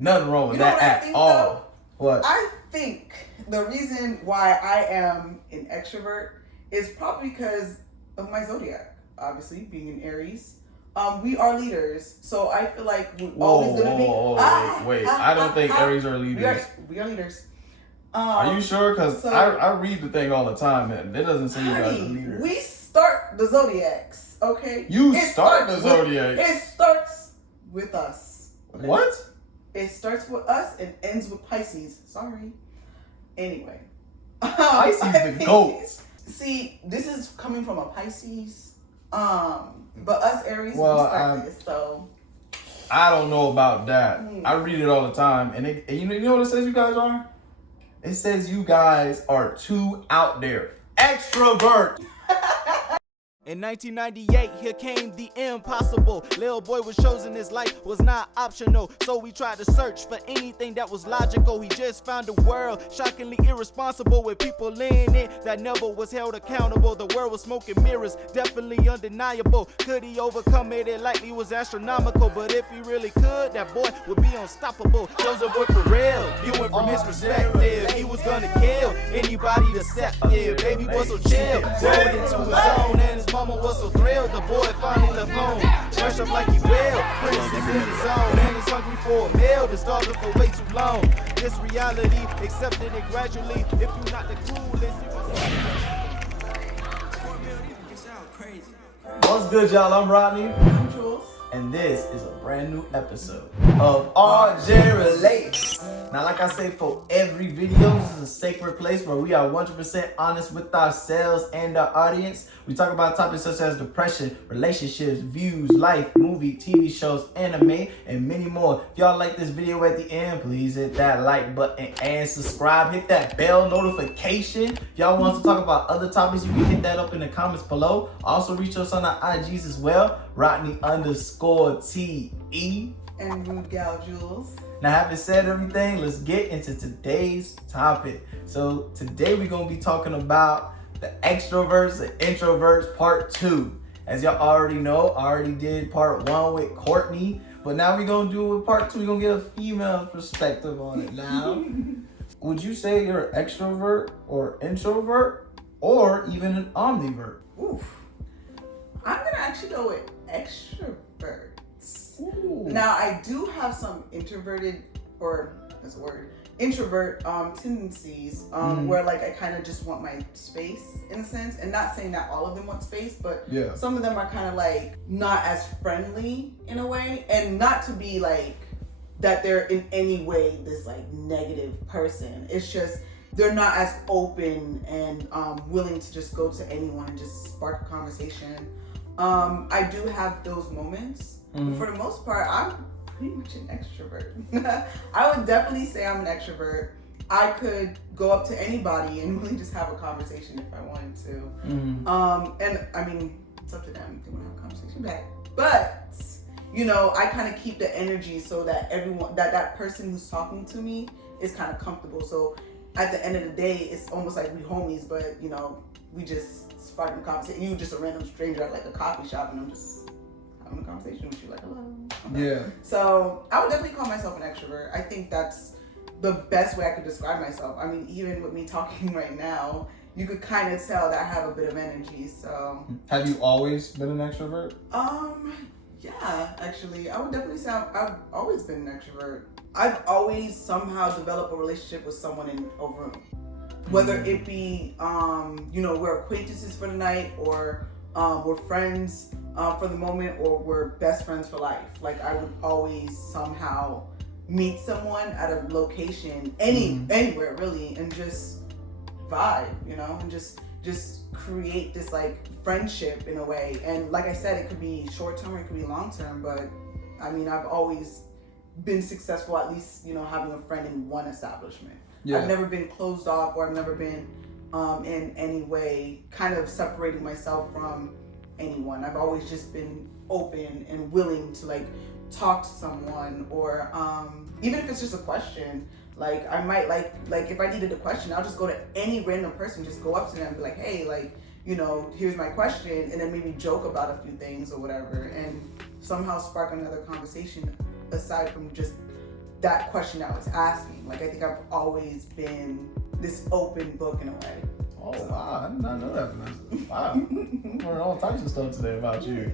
Nothing wrong with that at all. Though? What? I think the reason why I am an extrovert is probably because of my zodiac. Obviously, being an Aries. We are leaders, so I feel like we're always gonna be. Wait. I don't think Aries are leaders. We are leaders. Are you sure? Because I read the thing all the time, and it doesn't say you guys are leaders. We start the zodiacs, okay? You start the zodiacs. It starts with us. Okay? What? It starts with us and ends with Pisces. Sorry. Anyway. Pisces the goats. See, this is coming from a Pisces. But us Aries, we start this, so. I don't know about that. I read it all the time, and you know what it says you guys are? It says you guys are too out there. Extrovert. In 1998, here came the impossible. Lil boy was chosen, his life was not optional. So we tried to search for anything that was logical. He just found a world shockingly irresponsible, with people in it that never was held accountable. The world was smoking mirrors, definitely undeniable. Could he overcome it? It likely was astronomical. But if he really could, that boy would be unstoppable. Chosen boy for real, viewing from his perspective. He was gonna kill anybody deceptive. Baby was so chill, rolled into his own, and his mama was so thrilled. The boy finally left home, fresh up like he will. Prince is in his zone, and he's hungry for a meal. Been starving for way too long. This reality, accepting it gradually. If you're not the coolest, You sound crazy. What's good, y'all? I'm Rodney. I'm Jules. And this is a brand new episode of RJ Relates. Now, like I say, for every video, this is a sacred place where we are 100% honest with ourselves and our audience. We talk about topics such as depression, relationships, views, life, movie, TV shows, anime, and many more. If y'all like this video at the end, please hit that like button and subscribe. Hit that bell notification. If y'all want to talk about other topics, you can hit that up in the comments below. Also, reach us on our IGs as well. Rodney_TE. And Rude Gal Jules. Now, having said everything, let's get into today's topic. So today we're going to be talking about the extroverts and introverts part 2. As y'all already know, I already did part 1 with Courtney, but now we're going to do it with part 2. We're going to get a female perspective on it now. Would you say you're an extrovert or introvert or even an omnivert? Oof. I'm going to actually go with extrovert. Ooh. Now, I do have some introvert tendencies where like I kind of just want my space in a sense, and not saying that all of them want space, but some of them are kind of like not as friendly in a way, and not to be like that they're in any way this like negative person. It's just they're not as open and willing to just go to anyone and just spark a conversation. I do have those moments. But for the most part, I'm pretty much an extrovert. I would definitely say I'm an extrovert. I could go up to anybody and really just have a conversation if I wanted to. And I mean, it's up to them if they want to have a conversation back. But, you know, I kind of keep the energy so that everyone, that person who's talking to me is kind of comfortable. So at the end of the day, it's almost like we homies, but, you know, we just spark a conversation. You just a random stranger at like a coffee shop, and I'm just having a conversation with you, like, hello. Okay. Yeah. So I would definitely call myself an extrovert. I think that's the best way I could describe myself. I mean, even with me talking right now, you could kind of tell that I have a bit of energy. So have you always been an extrovert? Yeah, actually, I would definitely say I've always been an extrovert. I've always somehow developed a relationship with someone in a room, whether it be you know, we're acquaintances for the night, or we're friends for the moment, or we're best friends for life. Like, I would always somehow meet someone at a location, anywhere really, and just vibe, you know, and just create this like friendship in a way. And like I said, it could be short term, it could be long term, but I mean, I've always been successful, at least, you know, having a friend in one establishment. I've never been closed off, or I've never been in any way kind of separating myself from anyone. I've always just been open and willing to like talk to someone, or even if it's just a question. Like, I might like if I needed a question, I'll just go to any random person, just go up to them and be like, hey, like, you know, here's my question, and then maybe joke about a few things or whatever, and somehow spark another conversation aside from just that question now is asking. Like, I think I've always been this open book in a way. Oh, wow. I did not know that, Vanessa. Wow. I learned all types of stuff today about you.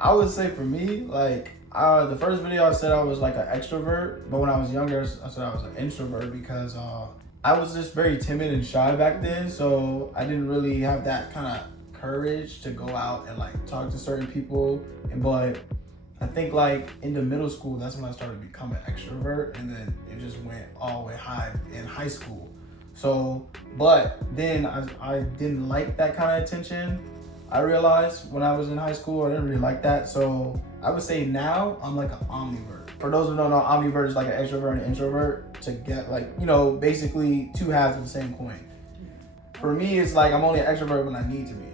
I would say for me, like, the first video I said I was like an extrovert, but when I was younger, I said I was an introvert because I was just very timid and shy back then, so I didn't really have that kind of courage to go out and like talk to certain people. But I think like into middle school, that's when I started becoming an extrovert, and then it just went all the way high in high school. So, but then I didn't like that kind of attention. I realized when I was in high school, I didn't really like that. So I would say now I'm like an omnivert. For those who don't know, omnivert is like an extrovert and an introvert to get like, you know, basically two halves of the same coin. For me, it's like I'm only an extrovert when I need to be.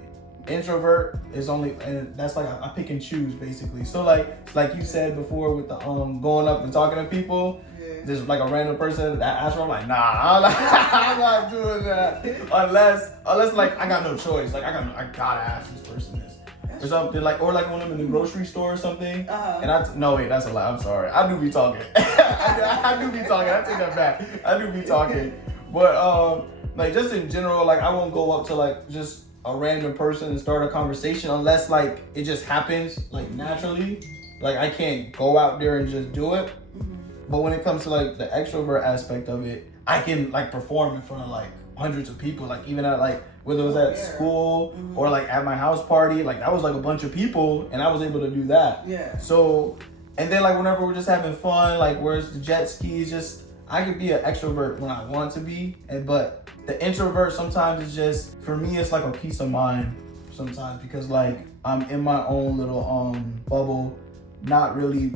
Introvert is only, and that's like I pick and choose basically. So like you said before with the going up and talking to people, there's like a random person that asks for, I'm like, nah, I'm not doing that unless like I got no choice. Like I gotta ask this person this or something, like, or like when I'm in the grocery store or something. And no wait, that's a lie. I'm sorry. I do be talking. I do be talking. I take that back. I do be talking. But like just in general, like I won't go up to like just a random person and start a conversation unless like it just happens like naturally. Like I can't go out there and just do it. But when it comes to like the extrovert aspect of it, I can like perform in front of like hundreds of people, like even at like whether it was at school or like at my house party, like that was like a bunch of people and I was able to do that. Yeah. So, and then like whenever we're just having fun, like where's the jet skis, just I could be an extrovert when I want to be, but the introvert sometimes is just, for me, it's like a peace of mind sometimes because like I'm in my own little bubble, not really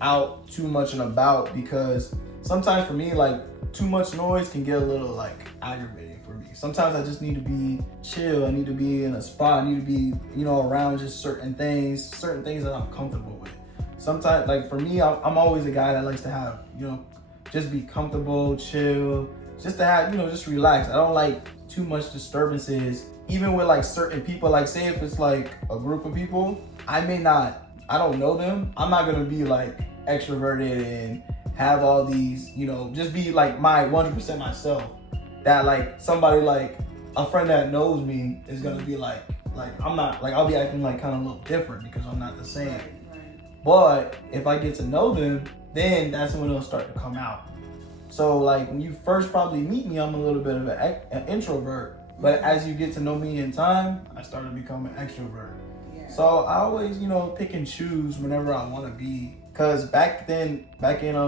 out too much and about, because sometimes for me like too much noise can get a little like aggravating for me. Sometimes I just need to be chill. I need to be in a spot. I need to be, you know, around just certain things that I'm comfortable with. Sometimes like for me, I'm always a guy that likes to have, you know, just be comfortable, chill, just to have, you know, just relax. I don't like too much disturbances, even with like certain people. Like say if it's like a group of people, I don't know them. I'm not gonna be like extroverted and have all these, you know, just be like my 100% myself. That like somebody like a friend that knows me is gonna be like I'm not, like I'll be acting like kind of a little different because I'm not the same. Right. But if I get to know them, then that's when it'll start to come out. So like when you first probably meet me, I'm a little bit of an introvert. But as you get to know me in time, I started to become an extrovert. Yeah. So I always, you know, pick and choose whenever I want to be. Cause back in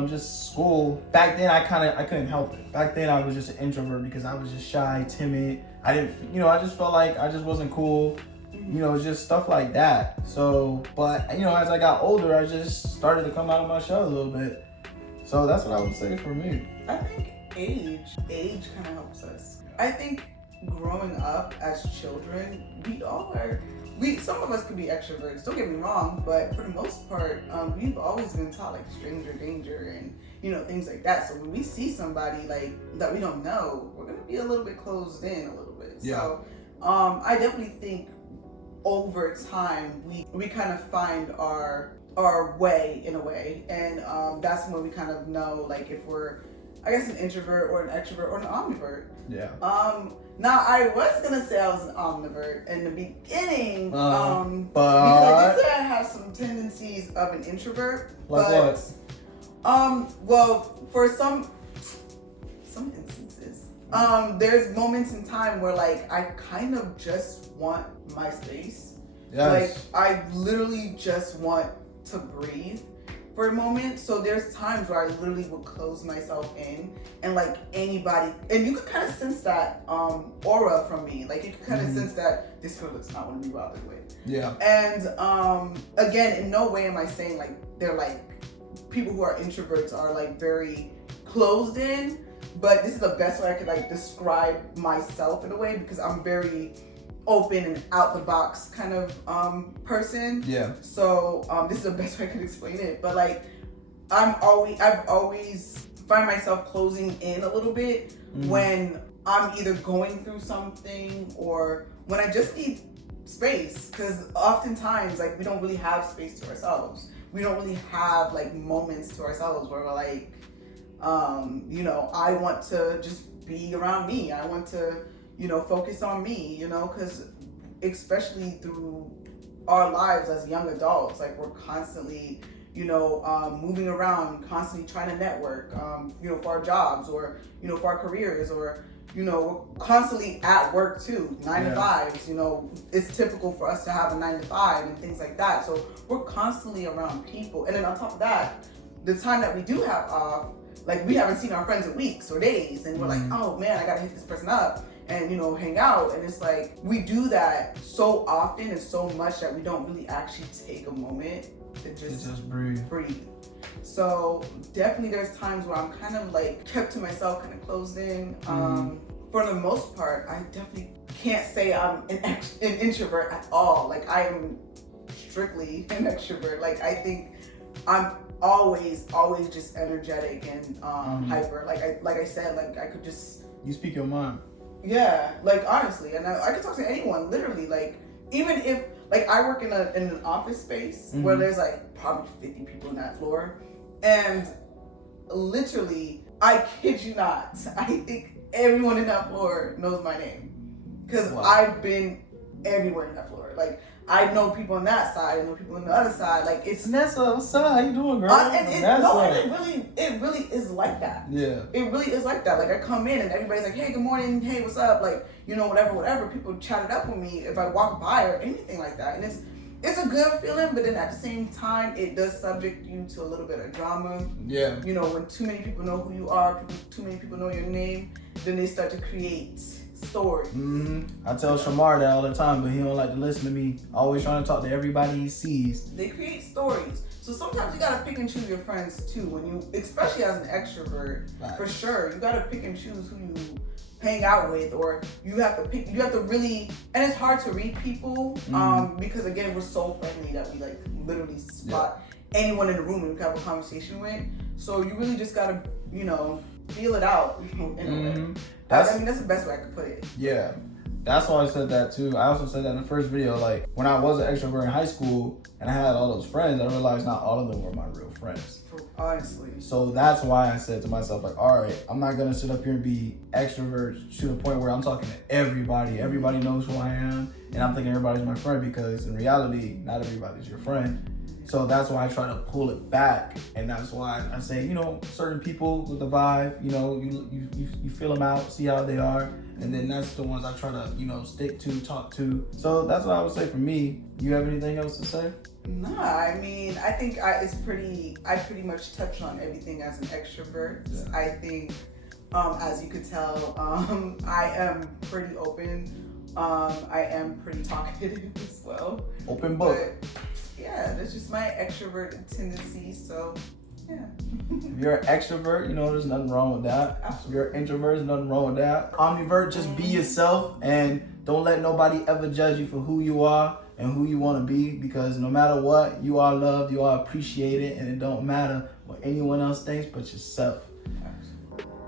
just school, back then I couldn't help it. Back then I was just an introvert because I was just shy, timid. I didn't, you know, I just felt like I just wasn't cool. You know, just stuff like that. So, but you know, as I got older, I just started to come out of my shell a little bit. So that's what I would say for me. I think age kind of helps us. I think growing up as children, some of us could be extroverts, don't get me wrong, but for the most part, we've always been taught like stranger danger and, you know, things like that. So when we see somebody like that we don't know, we're gonna be a little bit closed in a little bit. Yeah. So I definitely think over time we kind of find our way in a way, and that's when we kind of know like if we're, I guess, an introvert or an extrovert or an omnivert. Yeah. Now I was gonna say I was an omnivert in the beginning, but because I said I have some tendencies of an introvert. Like but, what? Well, for some instances, there's moments in time where like I kind of just want my space. Yes. Like I literally just want to breathe for a moment. So there's times where I literally would close myself in, and like anybody, and you could kind of sense that aura from me. Like you could kind of sense that this girl does not want to be bothered with. Yeah. And again, in no way am I saying like they're like people who are introverts are like very closed in, but this is the best way I could like describe myself in a way, because I'm very open and out the box kind of person. Yeah. So this is the best way I could explain it. But like I've always find myself closing in a little bit when I'm either going through something or when I just need space, because oftentimes like we don't really have space to ourselves. we don't really have like moments to ourselves where we're like, you know, I want to just be around me. I want to, you know, focus on me, you know, because especially through our lives as young adults, like we're constantly, you know, moving around, constantly trying to network, you know, for our jobs or, you know, for our careers, or, you know, we're constantly at work too, 9 to 5s, you know, it's typical for us to have a 9 to 5 and things like that. So we're constantly around people. And then on top of that, the time that we do have off, like we haven't seen our friends in weeks or days, and we're like, oh man, I gotta hit this person up and, you know, hang out. And it's like, we do that so often and so much that we don't really actually take a moment to just breathe. So definitely there's times where I'm kind of like kept to myself, kind of closed in. For the most part, I definitely can't say I'm an introvert at all. Like I am strictly an extrovert. Like I think I'm always just energetic and hyper. Like I said, like I could just... You speak your mind. Yeah, like honestly, and I could talk to anyone, literally. Like even if, like I work in an office space where there's like probably 50 people in that floor, and literally, I kid you not, I think everyone in that floor knows my name, because I've been everywhere in that floor. Like I know people on that side, I know people on the other side. Like it's Nessa, what's up? How you doing, girl? It really is like that. Yeah. It really is like that. Like I come in and everybody's like, hey, good morning, hey, what's up? Like, you know, whatever. People chat it up with me if I walk by or anything like that. And it's a good feeling, but then at the same time, it does subject you to a little bit of drama. Yeah. You know, when too many people know who you are, too many people know your name, then they start to create stories. I tell Shamar that all the time, but he don't like to listen to me. Always trying to talk to everybody he sees. They create stories. So sometimes you gotta pick and choose your friends too. When you, especially as an extrovert, for sure, you gotta pick and choose who you hang out with, or you have to really, and it's hard to read people, because again, we're so friendly that we like literally spot anyone in the room and we can have a conversation with. So you really just gotta, you know, feel it out in a way. I mean, that's the best way I could put it. Yeah. That's why I said that too. I also said that in the first video, like when I was an extrovert in high school and I had all those friends, I realized not all of them were my real friends. Honestly. So that's why I said to myself, like, all right, I'm not gonna sit up here and be extrovert to the point where I'm talking to everybody. Everybody knows who I am, and I'm thinking everybody's my friend, because in reality, not everybody's your friend. So that's why I try to pull it back, and that's why I say, you know, certain people with the vibe, you know, you feel them out, see how they are, and then that's the ones I try to, you know, stick to, talk to. So that's what I would say for me. You have anything else to say? Nah, I mean, I think I pretty much touched on everything as an extrovert. Yeah. I think, as you could tell, I am pretty open. I am pretty talkative as well. Open book. But, yeah, that's just my extrovert tendencies, so yeah. If you're an extrovert, you know, there's nothing wrong with that. Absolutely. If you're an introvert, there's nothing wrong with that. Omnivert, just be yourself and don't let nobody ever judge you for who you are and who you want to be, because no matter what, you are loved, you are appreciated, and it don't matter what anyone else thinks but yourself.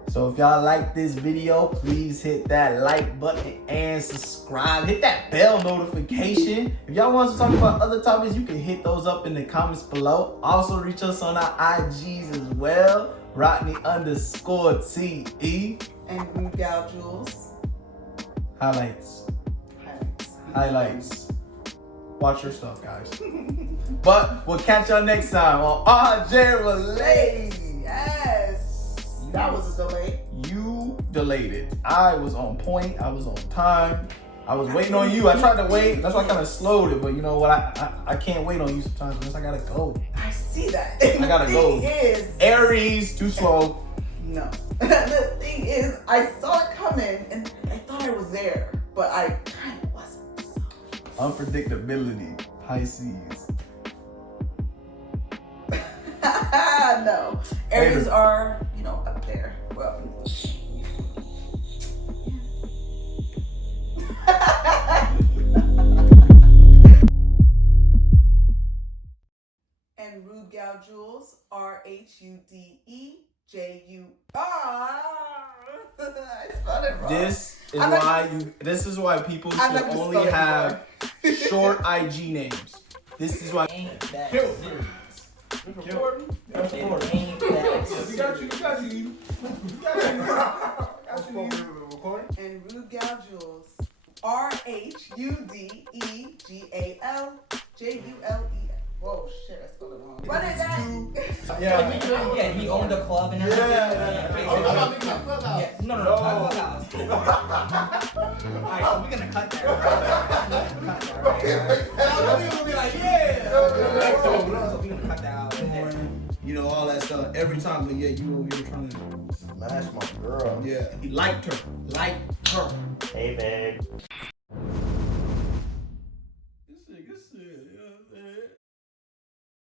So if y'all like this video, please hit that like button and subscribe. Hit that bell notification. If y'all want us to talk about other topics, you can hit those up in the comments below. Also reach us on our IGs as well. Rodney_TE. And Rude Gal Jules. Highlights. Watch your stuff, guys. But we'll catch y'all next time on RJ Relates. Yes. That was a delay. You delayed it. I was on point. I was on time. I was waiting on you. I tried to wait. That's why I kind of slowed it. But you know what? I can't wait on you sometimes because I gotta go. I see that. I gotta go. Is, Aries, too slow. No. The thing is, I saw it coming and I thought I was there, but I kind of wasn't. So. Unpredictability, Pisces. No. Aries are, you know, up there. Well. And Rude Gal Jules, RHUDEJUR. I spelled it wrong. This is why people should only have short IG names. This is why. Ain't that serious? recording? It ain't that We got you. And Rude Gal Jules. RHUDEGALJULE. Whoa, shit, I spelled it wrong. What is that? Yeah, he owned a club and everything. No. Clubhouse. Alright, so we're gonna cut that. We'll be like, yeah. So we're gonna cut that out. You know, all that stuff every time, but yeah, you over here trying to Smash my girl. he liked her. Hey, babe.